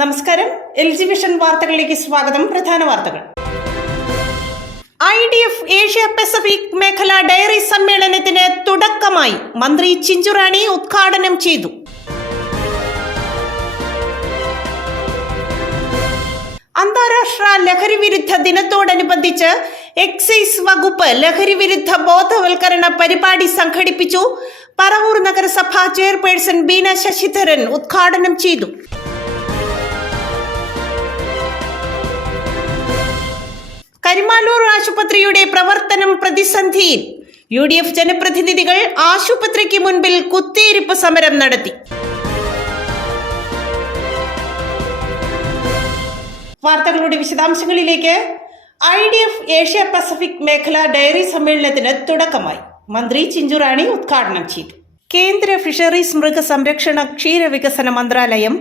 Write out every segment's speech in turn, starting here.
നമസ്കാരം. LG vision വാർത്തകളിലേക്ക് സ്വാഗതം. പ്രധാന വാർത്തകൾ. IDF ഏഷ്യ പസഫിക് മേഖലാ ഡയറി സമ്മേളനത്തിന് തുടക്കമായി. മന്ത്രി ചിഞ്ചുറാണി ഉദ്ഘാടനം ചെയ്തു. അന്താരാഷ്ട്ര ലഹരി വിരുദ്ധ ദിനത്തോടനുബന്ധിച്ച് എക്സൈസ് വകുപ്പ് ലഹരി വിരുദ്ധ ബോധവൽക്കരണ പരിപാടി സംഘടിപ്പിച്ചു. പറവൂർ നഗരസഭാ ചെയർപേഴ്സൺ ബീന ശശിധരൻ ഉദ്ഘാടനം ചെയ്തു. കരിമാലൂർ ആശുപത്രിയുടെ പ്രവർത്തനം പ്രതിസന്ധിയിൽ. UDF ജനപ്രതിനിധികൾ ആശുപത്രിക്ക് മുൻപിൽ കുത്തിയിരിപ്പ് സമരം നടത്തി. വാർത്തകളുടെ വിശദാംശങ്ങളിലേക്ക്. IDF ഏഷ്യ പസഫിക് മേഖലാ ഡയറി സമ്മേളനത്തിന് തുടക്കമായി. മന്ത്രി ചിഞ്ചുറാണി ഉദ്ഘാടനം ചെയ്തു. കേന്ദ്ര ഫിഷറീസ് മൃഗസംരക്ഷണ ക്ഷീരവികസന മന്ത്രാലയം,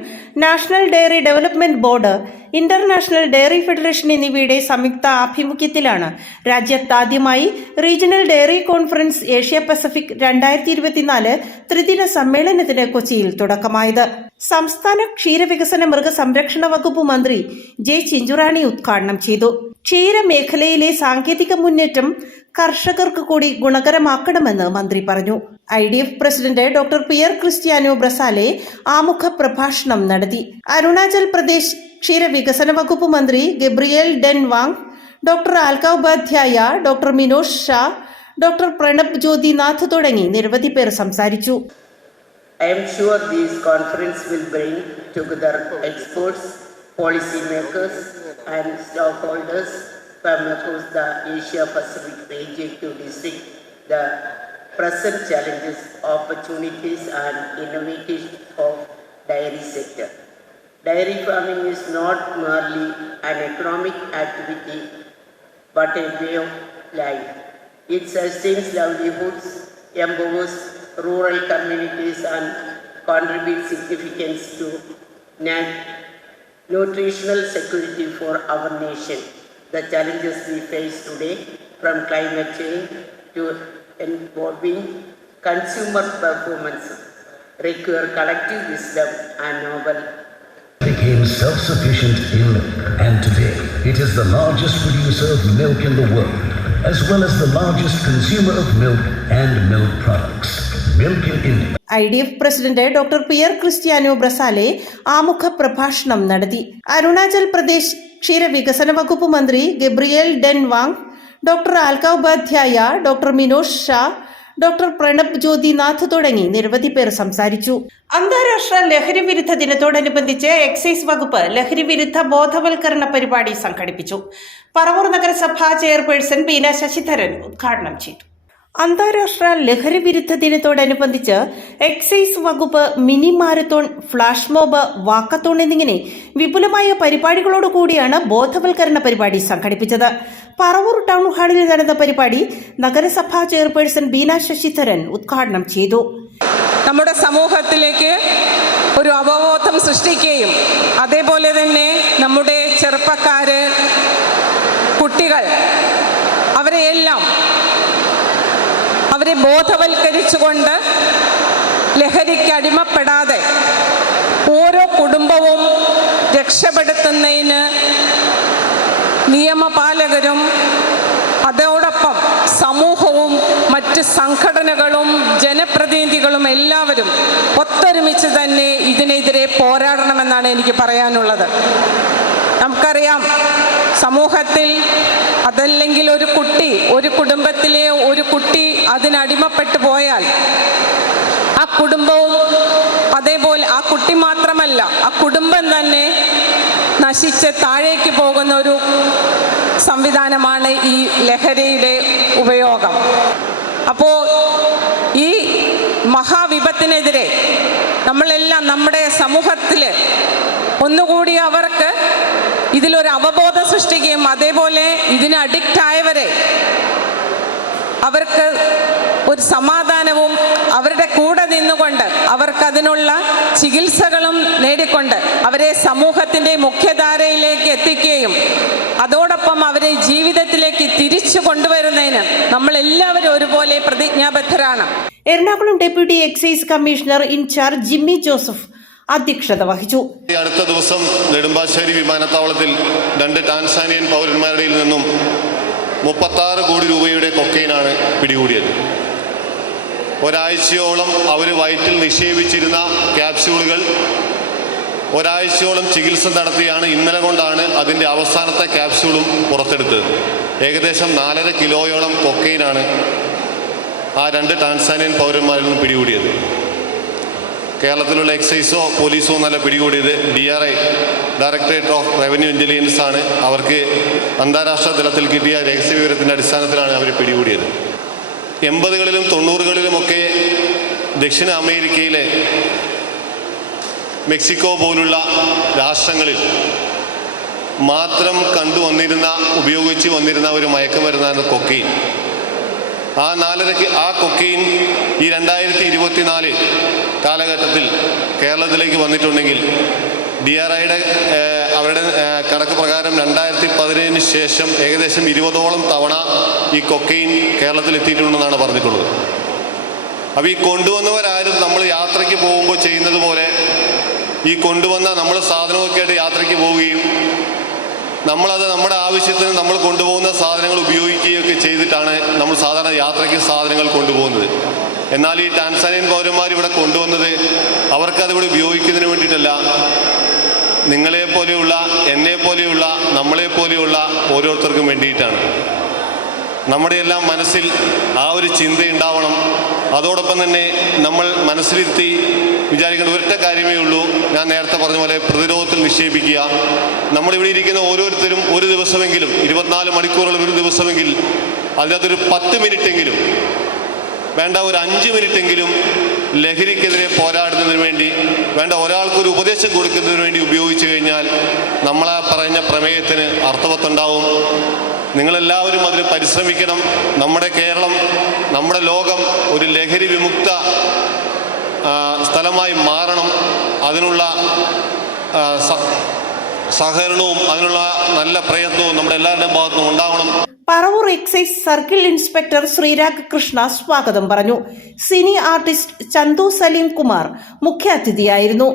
national dairy development board, international dairy federation എന്നിവയുടെ സംയുക്ത ആഭിമുഖ്യത്തിലാണ് രാജ്യത്താദ്യമായി regional dairy conference Asia Pacific 2024 ത്രിദിന സമ്മേളനത്തിന് കൊച്ചിയിൽ തുടക്കമായത്. സംസ്ഥാന ക്ഷീരവികസന മൃഗസംരക്ഷണ വകുപ്പ് മന്ത്രി ജെ ചിഞ്ചുറാണി ഉദ്ഘാടനം ചെയ്തു. ക്ഷീരമേഖലയിലെ സാങ്കേതിക മുന്നേറ്റം കർഷകർക്ക് കൂടി ഗുണകരമാക്കണമെന്ന് മന്ത്രി പറഞ്ഞു. IDF president doctor Pier Cristiano Brazzale ആമുഖ പ്രഭാഷണം നടത്തി. അരുണാചൽ പ്രദേശ് ക്ഷീരവികസന വകുപ്പ് മന്ത്രി Gabriel Den Wang, doctor Alka Upadhyaya, doctor Meenesh Shah, doctor Pranab Jyotinath തുടങ്ങി നിരവധി പേർ സംസാരിച്ചു. I am sure this conference will bring together experts, policy makers and stakeholders from across the Asia Pacific region to discuss the present challenges, opportunities and innovations of dairy sector. Dairy farming is not merely an economic activity but a way of life. It sustains livelihoods, empowers rural communities and contributes significance to nutritional security for our nation. The challenges we face today, from climate change to evolving consumer performance, require collective wisdom and noble. Became self-sufficient in milk, and today it is the largest producer of milk in the world, as well as the largest consumer of milk and milk products. Milk in India. IDF president doctor Pier Cristiano Brazzale ആമുഖ പ്രഭാഷണം നടത്തി. അരുണാചൽ പ്രദേശ് ക്ഷീരവികസന വകുപ്പ് മന്ത്രി Gabriel Den Wang, doctor Alka Upadhyaya, doctor Meenesh Shah, doctor Pranab Jyotinath തുടങ്ങി നിരവധി പേർ സംസാരിച്ചു. അന്താരാഷ്ട്ര ലഹരി വിരുദ്ധ ദിനത്തോടനുബന്ധിച്ച് എക്സൈസ് വകുപ്പ് ലഹരി വിരുദ്ധ ബോധവൽക്കരണ പരിപാടി സംഘടിപ്പിച്ചു. പറവൂർ നഗരസഭാ ചെയർപേഴ്സൺ ബീന ശശിധരൻ ഉദ്ഘാടനം ചെയ്തു. അന്താരാഷ്ട്ര ലഹരി വിരുദ്ധ ദിനത്തോടനുബന്ധിച്ച് എക്സൈസ് വകുപ്പ് mini marathon, flash mob, walkathon എന്നിങ്ങനെ വിപുലമായ പരിപാടികളോടുകൂടിയാണ് ബോധവൽക്കരണ പരിപാടി സംഘടിപ്പിച്ചത്. പറവൂർ ടൗൺ ഹാളിൽ നടന്ന പരിപാടി നഗരസഭാ ചെയർപേഴ്സൺ ബീന ശശിധരൻ ഉദ്ഘാടനം ചെയ്തു. നമ്മുടെ സമൂഹത്തിലേക്ക് ഒരു അവബോധം സൃഷ്ടിക്കുകയും അതേപോലെ തന്നെ നമ്മുടെ ചെറുപ്പക്കാര്, കുട്ടികൾ, അവരെ ബോധവൽക്കരിച്ചുകൊണ്ട് ലഹരിക്ക് അടിമപ്പെടാതെ ഓരോ കുടുംബവും രക്ഷപ്പെടുത്തുന്നതിന് നിയമപാലകരും അതോടൊപ്പം സമൂഹവും മറ്റ് സംഘടനകളും ജനപ്രതിനിധികളും എല്ലാവരും ഒത്തൊരുമിച്ച് തന്നെ ഇതിനെതിരെ പോരാടണമെന്നാണ് എനിക്ക് പറയാനുള്ളത്. നമുക്കറിയാം, സമൂഹത്തിൽ അതല്ലെങ്കിൽ ഒരു കുടുംബത്തിലെ ഒരു കുട്ടി അതിനടിമപ്പെട്ടു പോയാൽ ആ കുടുംബവും, അതേപോലെ ആ കുട്ടി മാത്രമല്ല, ആ കുടുംബം തന്നെ നശിച്ച് താഴേക്ക് പോകുന്ന ഒരു സംവിധാനമാണ് ഈ ലഹരിയുടെ ഉപയോഗം. അപ്പോൾ ഈ മഹാവിപത്തിനെതിരെ നമ്മളെല്ലാം നമ്മുടെ സമൂഹത്തിൽ ഒന്നുകൂടി അവർക്ക് ഇതിലൊരു അവബോധം സൃഷ്ടിക്കുകയും അതേപോലെ ഇതിന് അഡിക്റ്റ് ആയവരെ അവർക്ക് ഒരു സമാധാനവും അവരുടെ കൂടെ നിന്നുകൊണ്ട് അവർക്കതിനുള്ള ചികിത്സകളും നേടിക്കൊണ്ട് അവരെ സമൂഹത്തിൻ്റെ മുഖ്യധാരയിലേക്ക് എത്തിക്കുകയും അതോടൊപ്പം അവരെ ജീവിതത്തിലേക്ക് തിരിച്ചു കൊണ്ടുവരുന്നതിന് നമ്മളെല്ലാവരും ഒരുപോലെ പ്രതിജ്ഞാബദ്ധരാണ്. Ernakulam deputy excise commissioner in charge Jimmy Joseph അധ്യക്ഷത വഹിച്ചു. അടുത്ത ദിവസം നെടുമ്പാശ്ശേരി വിമാനത്താവളത്തിൽ 2 ടാൻസാനിയൻ പൗരന്മാരുടെ നിന്നും 36 കോടി രൂപയുടെ കൊക്കൈനാണ് പിടികൂടിയത്. ഒരാഴ്ചയോളം അവർ വയറ്റിൽ നിക്ഷേപിച്ചിരുന്ന ക്യാപ്സ്യൂളുകൾ ഒരാഴ്ചയോളം ചികിത്സ നടത്തിയാണ് ഇന്നലെ കൊണ്ടാണ് അതിൻ്റെ അവസാനത്തെ ക്യാപ്സ്യൂളും പുറത്തെടുത്തത്. ഏകദേശം 4.5 കിലോയോളം കൊക്കൈനാണ് ആ 2 ടാൻസാനിയൻ പൗരന്മാരിൽ നിന്നും പിടികൂടിയത്. കേരളത്തിലുള്ള എക്സൈസോ പോലീസോ എന്നല്ല പിടികൂടിയത്, DRI directorate of revenue intelligence ആണ്. അവർക്ക് അന്താരാഷ്ട്ര തലത്തിൽ കിട്ടിയ രഹസ്യവിവരത്തിൻ്റെ അടിസ്ഥാനത്തിലാണ് അവർ പിടികൂടിയത്. 80കളിലും 90കളിലുമൊക്കെ ദക്ഷിണ അമേരിക്കയിലെ മെക്സിക്കോ പോലുള്ള രാഷ്ട്രങ്ങളിൽ മാത്രം ഉപയോഗിച്ച് വന്നിരുന്ന ഒരു മയക്കുമരുന്നാണ് കൊക്കൈൻ. ആ കൊക്കൈൻ ഈ 2024 കാലഘട്ടത്തിൽ കേരളത്തിലേക്ക് വന്നിട്ടുണ്ടെങ്കിൽ DRIയുടെ അവരുടെ കണക്ക് പ്രകാരം 2015 ശേഷം ഏകദേശം 20ഓളം തവണ ഈ കൊക്കൈൻ കേരളത്തിൽ എത്തിയിട്ടുണ്ടെന്നാണ് പറഞ്ഞിട്ടുള്ളത്. അപ്പോൾ ഈ കൊണ്ടുവന്നവരാരും നമ്മൾ യാത്രയ്ക്ക് പോകുമ്പോൾ ചെയ്യുന്നത് പോലെ ഈ കൊണ്ടുവന്ന നമ്മൾ സാധനമൊക്കെ ആയിട്ട് യാത്രയ്ക്ക് പോവുകയും നമ്മളത് നമ്മുടെ ആവശ്യത്തിന് നമ്മൾ കൊണ്ടുപോകുന്ന സാധനങ്ങൾ ഉപയോഗിക്കുകയൊക്കെ ചെയ്തിട്ടാണ് നമ്മൾ സാധാരണ യാത്രയ്ക്ക് സാധനങ്ങൾ കൊണ്ടുപോകുന്നത്. എന്നാൽ ഈ ടാൻസാനിയൻ പൗരന്മാർ ഇവിടെ കൊണ്ടുവന്നത് അവർക്കതിവിടെ ഉപയോഗിക്കുന്നതിന് വേണ്ടിയിട്ടല്ല, നിങ്ങളെപ്പോലെയുള്ള എന്നെപ്പോലെയുള്ള നമ്മളെപ്പോലെയുള്ള ഓരോരുത്തർക്കും വേണ്ടിയിട്ടാണ്. നമ്മുടെ എല്ലാം മനസ്സിൽ ആ ഒരു ചിന്തയുണ്ടാവണം. അതോടൊപ്പം തന്നെ നമ്മൾ മനസ്സിലിരുത്തി വിചാരിക്കേണ്ട ഒരൊറ്റ കാര്യമേ ഉള്ളൂ, ഞാൻ നേരത്തെ പറഞ്ഞ പോലെ പ്രതിരോധത്തിൽ നിക്ഷേപിക്കുക. നമ്മളിവിടെ ഇരിക്കുന്ന ഓരോരുത്തരും ഒരു ദിവസമെങ്കിലും 24 മണിക്കൂറുള്ള ഒരു ദിവസമെങ്കിൽ അതിനകത്തൊരു 10 മിനിറ്റെങ്കിലും വേണ്ട, ഒരു 5 മിനിറ്റെങ്കിലും ലഹരിക്കെതിരെ പോരാടുന്നതിന് വേണ്ടി വേണ്ട, ഒരാൾക്കൊരു ഉപദേശം കൊടുക്കുന്നതിന് വേണ്ടി ഉപയോഗിച്ചു കഴിഞ്ഞാൽ നമ്മളാ പറഞ്ഞ പ്രമേയത്തിന് അർത്ഥവത്തുണ്ടാവും. നിങ്ങളെല്ലാവരും അതിന് പരിശ്രമിക്കണം. നമ്മുടെ കേരളം, നമ്മുടെ ലോകം ഒരു ലഹരി വിമുക്ത സ്ഥലമായി മാറണം. അതിനുള്ള സഹകരണവും അതിനുള്ള നല്ല പ്രയത്നവും നമ്മുടെ എല്ലാവരുടെയും ഭാഗത്തുനിന്നും ഉണ്ടാവണം. Paravur excise circle inspector Sreerag Krishna സ്വാഗതം പറഞ്ഞു. സിനി ആർട്ടിസ്റ്റ് ചന്തു സലീം കുമാർ മുഖ്യാതിഥിയായിരുന്നു.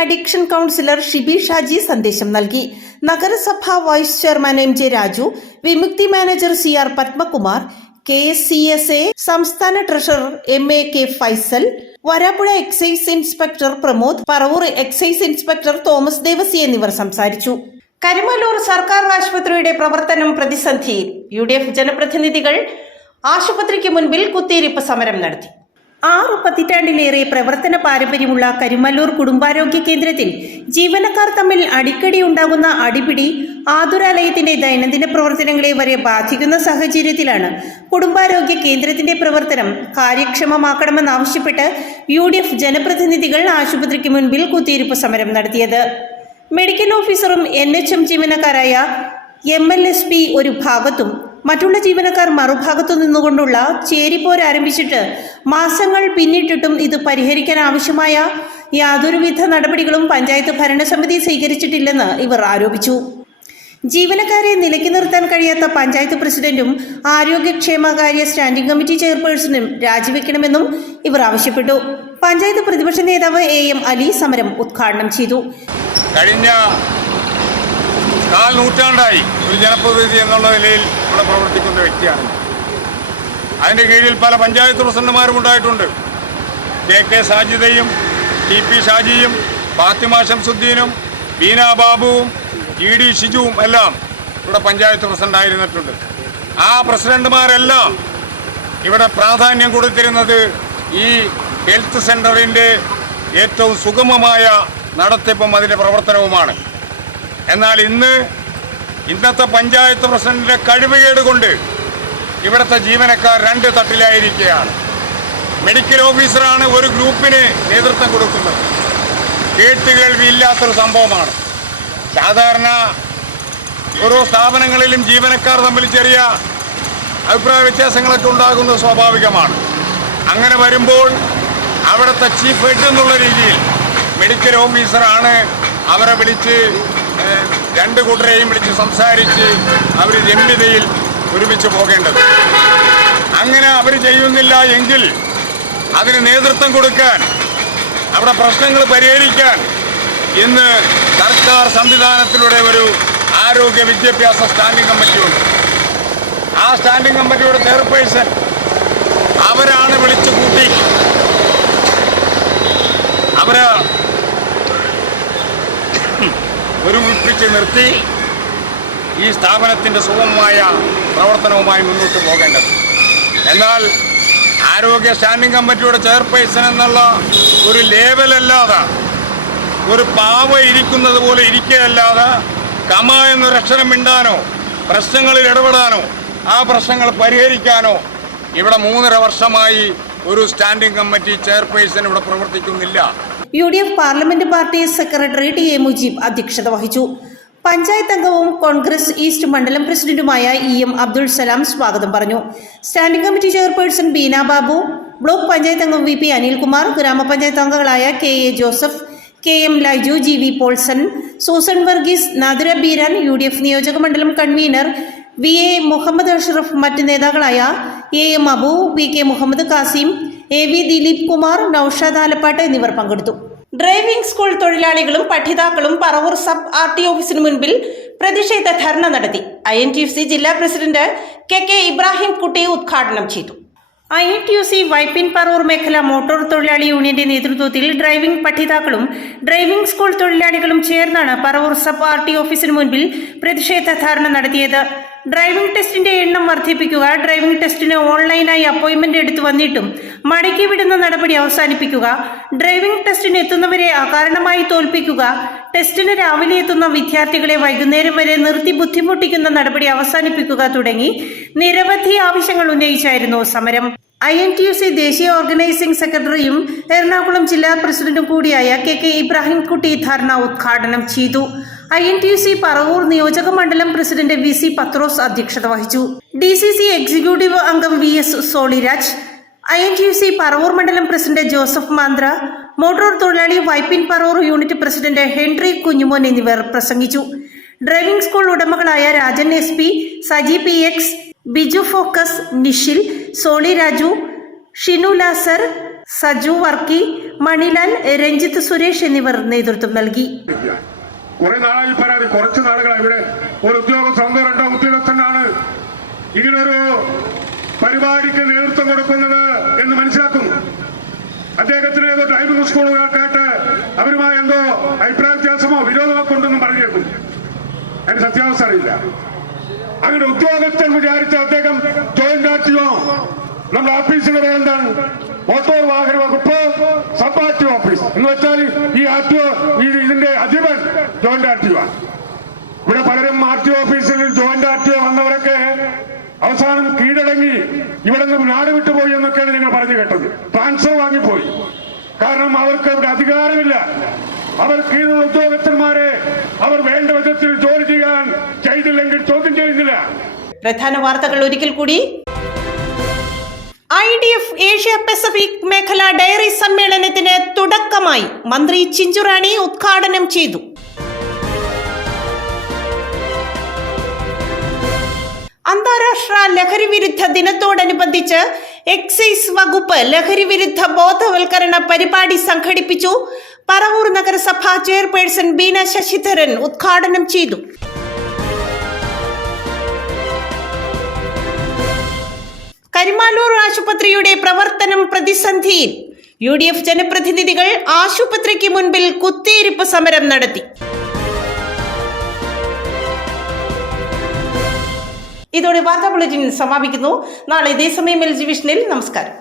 അഡിക്ഷൻ കൗൺസിലർ ഷിബി ഷാജി സന്ദേശം നൽകി. നഗരസഭാ vice chairman MJ Raju, Vimukthi manager CR Padmakumar, KSCSA സംസ്ഥാന treasurer MAK Faisal, Varapuzha excise inspector Pramod, Paravur excise inspector Thomas Devasi എന്നിവർ സംസാരിച്ചു. കരുമല്ലൂർ സർക്കാർ ആശുപത്രിയുടെ പ്രവർത്തനം പ്രതിസന്ധിയിൽ. UDF ജനപ്രതിനിധികൾ ആശുപത്രിക്ക് മുൻപിൽ കുത്തിയിരിപ്പ് സമരം നടത്തി. 6 പതിറ്റാണ്ടിലേറെ പ്രവർത്തന പാരമ്പര്യമുള്ള കരുമല്ലൂർ കുടുംബാരോഗ്യ കേന്ദ്രത്തിൽ ജീവനക്കാർ തമ്മിൽ അടിക്കടി ഉണ്ടാകുന്ന അടിപിടി ആതുരാലയത്തിന്റെ ദൈനംദിന പ്രവർത്തനങ്ങളെ വരെ ബാധിക്കുന്ന സാഹചര്യത്തിലാണ് കുടുംബാരോഗ്യ കേന്ദ്രത്തിന്റെ പ്രവർത്തനം കാര്യക്ഷമമാക്കണമെന്നാവശ്യപ്പെട്ട് UDF ജനപ്രതിനിധികൾ ആശുപത്രിക്ക് മുൻപിൽ കുത്തിയിരിപ്പ് സമരം നടത്തിയത്. മെഡിക്കൽ ഓഫീസറും NHM ജീവനക്കാരായ MLSP ഒരു ഭാഗത്തും മറ്റുള്ള ജീവനക്കാർ മറുഭാഗത്തു നിന്നുകൊണ്ടുള്ള ചേരിപ്പോരാരംഭിച്ചിട്ട് മാസങ്ങൾ പിന്നിട്ടിട്ടും ഇത് പരിഹരിക്കാൻ ആവശ്യമായ യാതൊരുവിധ നടപടികളും പഞ്ചായത്ത് ഭരണസമിതി സ്വീകരിച്ചിട്ടില്ലെന്ന് ഇവർ ആരോപിച്ചു. ജീവനക്കാരെ നിലയ്ക്ക് നിർത്താൻ കഴിയാത്ത പഞ്ചായത്ത് പ്രസിഡന്റും ആരോഗ്യക്ഷേമകാര്യ സ്റ്റാൻഡിംഗ് കമ്മിറ്റി ചെയർപേഴ്സണും രാജിവെക്കണമെന്നും ഇവർ ആവശ്യപ്പെട്ടു. പഞ്ചായത്ത് പ്രതിപക്ഷ നേതാവ് AM അലി സമരം ഉദ്ഘാടനം ചെയ്തു. കഴിഞ്ഞ 4 നൂറ്റാണ്ടായി ഒരു ജനപ്രതിനിധി എന്നുള്ള നിലയിൽ ഇവിടെ പ്രവർത്തിക്കുന്ന വ്യക്തിയാണ്. അതിൻ്റെ കീഴിൽ പല പഞ്ചായത്ത് പ്രസിഡന്റുമാരും ഉണ്ടായിട്ടുണ്ട്. KK സാജിദയും TP ഷാജിയും Fathima ശംസുദ്ദീനും Beena ബാബുവും GD ഷിജുവും എല്ലാം ഇവിടെ പഞ്ചായത്ത് പ്രസിഡന്റായിരുന്നിട്ടുണ്ട്. ആ പ്രസിഡന്റുമാരെല്ലാം ഇവിടെ പ്രാധാന്യം കൊടുത്തിരുന്നത് ഈ ഹെൽത്ത് സെൻ്ററിൻ്റെ ഏറ്റവും സുഗമമായ നടത്തിപ്പും അതിൻ്റെ പ്രവർത്തനവുമാണ്. എന്നാൽ ഇന്നത്തെ പഞ്ചായത്ത് പ്രസിഡന്റിന്റെ കഴിവുകേട് കൊണ്ട് ഇവിടുത്തെ ജീവനക്കാർ 2 തട്ടിലായിരിക്കുകയാണ്. മെഡിക്കൽ ഓഫീസറാണ് ഒരു ഗ്രൂപ്പിന് നേതൃത്വം കൊടുക്കുന്നത്. കേട്ടുകേൾവിയില്ലാത്തൊരു സംഭവമാണ്. സാധാരണ ഓരോ സ്ഥാപനങ്ങളിലും ജീവനക്കാർ തമ്മിൽ ചെറിയ അഭിപ്രായ വ്യത്യാസങ്ങളൊക്കെ ഉണ്ടാകുന്നത് സ്വാഭാവികമാണ്. അങ്ങനെ വരുമ്പോൾ അവിടുത്തെ ചീഫ് ഹെഡ് എന്നുള്ള രീതിയിൽ മെഡിക്കൽ ഓഫീസറാണ് അവരെ വിളിച്ച് 2 കൂട്ടരെയും വിളിച്ച് സംസാരിച്ച് അവർ രമ്യതയിൽ ഒരുമിച്ച് പോകേണ്ടത്. അങ്ങനെ അവർ ചെയ്യുന്നില്ല എങ്കിൽ അതിന് നേതൃത്വം കൊടുക്കാൻ അവിടെ പ്രശ്നങ്ങൾ പരിഹരിക്കാൻ ഇന്ന് സർക്കാർ സംവിധാനത്തിലൂടെ ഒരു ആരോഗ്യ വിദ്യാഭ്യാസ സ്റ്റാൻഡിംഗ് കമ്മിറ്റിയുണ്ട്. ആ സ്റ്റാൻഡിംഗ് കമ്മിറ്റിയുടെ ചെയർപേഴ്സൺ അവരാണ് വിളിച്ചു കൂട്ടി അവരെ ഒരുമിപ്പിച്ച് നിർത്തി ഈ സ്ഥാപനത്തിൻ്റെ സുഗമമായ പ്രവർത്തനവുമായി മുന്നോട്ട് പോകേണ്ടത്. എന്നാൽ ആരോഗ്യ സ്റ്റാൻഡിംഗ് കമ്മിറ്റിയുടെ ചെയർപേഴ്സൺ എന്നുള്ള ഒരു ലേബലല്ലാതെ, ഒരു പാവ ഇരിക്കുന്നത് പോലെ ഇരിക്കുകയല്ലാതെ കമ എന്നൊരക്ഷരം മിണ്ടാനോ പ്രശ്നങ്ങളിൽ ഇടപെടാനോ ആ പ്രശ്നങ്ങൾ പരിഹരിക്കാനോ ഇവിടെ 3.5 വർഷമായി ഒരു സ്റ്റാൻഡിംഗ് കമ്മിറ്റി ചെയർപേഴ്സൺ ഇവിടെ പ്രവർത്തിക്കുന്നില്ല. UDF parliament party secretary T A Mujeeb അധ്യക്ഷത വഹിച്ചു. പഞ്ചായത്ത് അംഗവും കോൺഗ്രസ് ഈസ്റ്റ് മണ്ഡലം പ്രസിഡന്റുമായ EM അബ്ദുൾ സലാം സ്വാഗതം പറഞ്ഞു. Standing committee chairperson Beena Babu, block panchayat അംഗം VP അനിൽകുമാർ, ഗ്രാമപഞ്ചായത്ത് അംഗങ്ങളായ KA Joseph, KM Laiju, GV Paulson, Susan Varghese, Nadira Beeran, UDF നിയോജക മണ്ഡലം കൺവീനർ VA മുഹമ്മദ് അഷ്റഫ്, മറ്റ് നേതാക്കളായ AM Abu, VK Muhammad Kasim, AV Dileep Kumar, Naushad Alappad എന്നിവർ പങ്കെടുത്തു. ഡ്രൈവിംഗ് സ്കൂൾ തൊഴിലാളികളും പഠിതാക്കളും പറവൂർ സബ് RT ഓഫീസിന് മുൻപിൽ പ്രതിഷേധ ധർണ നടത്തി. INTUC ജില്ലാ പ്രസിഡന്റ് KK ഇബ്രാഹിം കുട്ടി ഉദ്ഘാടനം ചെയ്തു. INTUC വൈപ്പിൻ പറവൂർ മേഖല മോട്ടോർ തൊഴിലാളി യൂണിയന്റെ നേതൃത്വത്തിൽ ഡ്രൈവിംഗ് പഠിതാക്കളും ഡ്രൈവിംഗ് സ്കൂൾ തൊഴിലാളികളും ചേർന്നാണ് പറവൂർ സബ് RT ഓഫീസിന് മുൻപിൽ പ്രതിഷേധ ധർണ നടത്തിയത്. ഡ്രൈവിംഗ് ടെസ്റ്റിന്റെ എണ്ണം വർദ്ധിപ്പിക്കുക, ഡ്രൈവിംഗ് ടെസ്റ്റിന് ഓൺലൈനായി അപ്പോയിന്റ്മെന്റ് എടുത്തു വന്നിട്ടും മടക്കി വിടുന്ന നടപടി അവസാനിപ്പിക്കുക, ഡ്രൈവിംഗ് ടെസ്റ്റിന് എത്തുന്നവരെ അകാരണമായി തോൽപ്പിക്കുക, ടെസ്റ്റിന് രാവിലെ എത്തുന്ന വിദ്യാർത്ഥികളെ വൈകുന്നേരം വരെ നിർത്തി ബുദ്ധിമുട്ടിക്കുന്ന നടപടി അവസാനിപ്പിക്കുക തുടങ്ങി നിരവധി ആവശ്യങ്ങൾ ഉന്നയിച്ചായിരുന്നു സമരം. INTUC ദേശീയ ഓർഗനൈസിംഗ് സെക്രട്ടറിയും എറണാകുളം ജില്ലാ പ്രസിഡന്റും കൂടിയായ KK ഇബ്രാഹിം കുട്ടി ധർണ ഉദ്ഘാടനം ചെയ്തു. INTUC പറവൂർ നിയോജക മണ്ഡലം പ്രസിഡന്റ് VC പത്രോസ് അധ്യക്ഷത വഹിച്ചു. DCC എക്സിക്യൂട്ടീവ് അംഗം VS സോളിരാജ്, INTUC പറവൂർ മണ്ഡലം പ്രസിഡന്റ് ജോസഫ് മാന്ദ്ര, മോട്ടോർ തൊഴിലാളി വൈപ്പിൻ പറവൂർ യൂണിറ്റ് പ്രസിഡന്റ് ഹെൻറി കുഞ്ഞുമോൻ എന്നിവർ പ്രസംഗിച്ചു. ഡ്രൈവിംഗ് സ്കൂൾ ഉടമകളായ Rajan SP, Saji PX, Biju focus, Nishil, Soli Raju, Shinu Lazar, Saju Varkey, Manilal, Ranjith Suresh എന്നിവർ നേതൃത്വം നൽകി. കുറെ നാളായി പരാതി, കുറച്ച് നാളുകളായി ഇവിടെ ഒരു സ്വന്തം 2 ഉദ്യോഗസ്ഥനാണ് ഇങ്ങനൊരു പരിപാടിക്ക് നേതൃത്വം കൊടുക്കുന്നത് എന്ന് മനസ്സിലാക്കുന്നു. അദ്ദേഹത്തിന് ഏതോ ഡ്രൈവിംഗ് സ്കൂളുകാർക്കായിട്ട് അവരുമായി എന്തോ അഭിപ്രായ വ്യത്യാസമോ വിരോധമോ കൊണ്ടെന്നും പറഞ്ഞേക്കും. അതിന് സത്യാവസ്ഥ അറിയില്ല. അങ്ങനെ ഉദ്യോഗസ്ഥൻ വിചാരിച്ച അദ്ദേഹം ജോയിന്റ് RTO, നമ്മുടെ ഓഫീസിന്റെ പേരെന്താണ്, മോട്ടോർ വാഹന വകുപ്പ് സബ് RTO ഓഫീസ് എന്ന് വെച്ചാൽ ഈ RTO ഇതിന്റെ അധിപൻ ജോയിന്റ് RTO ആണ്. ഇവിടെ പലരും RTO ഓഫീസിൽ ജോയിന്റ് RTO വന്നവരൊക്കെ അവസാനം കീഴടങ്ങി ഇവിടെ നിന്ന് നാട് വിട്ടുപോയി എന്നൊക്കെയാണ് നിങ്ങൾ പറഞ്ഞു കേട്ടത്. ട്രാൻസ്ഫർ വാങ്ങിപ്പോയി. കാരണം അവർക്ക് ഇവിടെ അധികാരമില്ല. അവർ കീഴുള്ള ഉദ്യോഗസ്ഥന്മാരെ അവർ വേണ്ട വിധത്തിൽ ജോലി ചെയ്തില്ലെങ്കിൽ ചോദ്യം ചെയ്യുന്നില്ല. പ്രധാന വാർത്തകൾ ഒരിക്കൽ കൂടി. IDF ഏഷ്യ പസഫിക് മേഖല ഡയറി സമ്മേളനത്തിന് തുടക്കമായി. മന്ത്രി ചിഞ്ചുറാണി ഉദ്ഘാടനം ചെയ്തു. അന്താരാഷ്ട്ര ലഹരി വിരുദ്ധ ദിനത്തോടനുബന്ധിച്ച് എക്സൈസ് വകുപ്പ് ലഹരി വിരുദ്ധ ബോധവൽക്കരണ പരിപാടി സംഘടിപ്പിച്ചു. പറവൂർ നഗരസഭ ചെയർപേഴ്സൺ ബീന ശശിധരൻ ഉദ്ഘാടനം ചെയ്തു. കരിമാലൂർ ആശുപത്രിയുടെ പ്രവർത്തനം പ്രതിസന്ധിയിൽ. UDF ജനപ്രതിനിധികൾ ആശുപത്രിക്ക് മുൻപിൽ കുത്തിയിരിപ്പ് സമരം നടത്തി. ഇതോടെ വാർത്താ ബുള്ളറ്റിൻ സമാപിക്കുന്നു. നാളെ ഇതേ സമയം LG വിഷനിൽ. നമസ്കാരം.